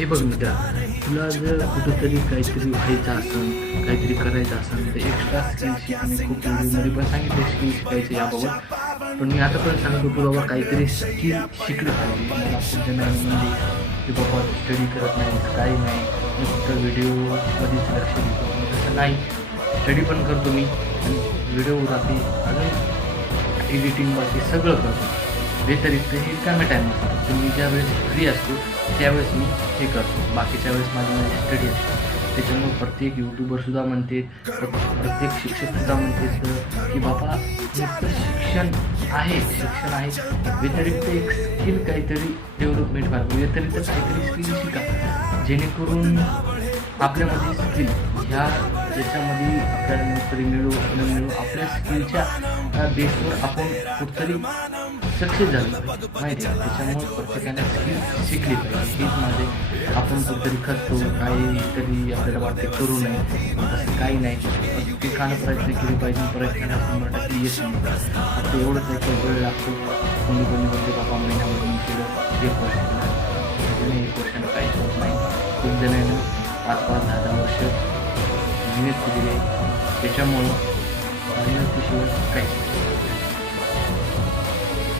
हे बघ मित्रा, तुला जर कुठंतरी काहीतरी व्हायचं असेल, काहीतरी करायचं असेल तर एक्स्ट्रा स्किल शिक. मी खूप व्हिडिओमध्ये पण सांगितलं स्किल शिकायचं याबाबत. पण मी आता पण सांगतो की बाबा काहीतरी स्किल शिकलं पाहिजे. मला खूप जण म्हणजे की बाबा स्टडी करत नाही, काही नाही, मी फक्त व्हिडिओमध्येच लक्ष देतो. पण तसं नाही, स्टडी पण करतो मी आणि व्हिडिओग्राफी अजून एडिटिंग बाकी सगळं करतो. व्यतिरिक्त हे रिकाम्या टाईम असतो, मी ज्यावेळेस फ्री असतो त्यावेळेस मी हे करतो. बाकीच्या वेळेस माझी स्टडी असते. त्याच्यामुळे प्रत्येक यूट्यूबरसुद्धा म्हणते, प्रत्येक शिक्षकसुद्धा म्हणते की बाबा नुसतं शिक्षण आहे, शिक्षण आहे, व्यतिरिक्त एक स्किल काहीतरी डेव्हलपमेंट व्हावं, व्यतिरिक्त काहीतरी स्किल शिका, जेणेकरून आपल्यामध्ये स्किल ह्या याच्यामध्ये आपल्याला नोकरी मिळू न मिळू आपल्या स्किलच्या बेसवर आपण कुठंतरी सक्सेस झालं माहिती आहे. त्याच्यामुळे प्रत्येकाने स्किल शिकली पाहिजे. हेच माझे आपण कुठेतरी करतो काहीतरी आपल्याला वाटते करू नये, तसं काही नाही. प्रत्येकानं प्रयत्न केले पाहिजे. प्रयत्नाला 100% यश मिळतं. फक्त एवढंच आहे की वेळ लागतो. कोणी म्हणजे बाबा महिन्यामध्ये केलं, 1 वर्ष केलं, 1 वर्षानं काहीच होत नाही. खूप जणांना 5-5, 10-10 वर्ष मेहनत केलेली आहे. त्याच्यामुळं मेहनतीशिवाय काहीच नाही.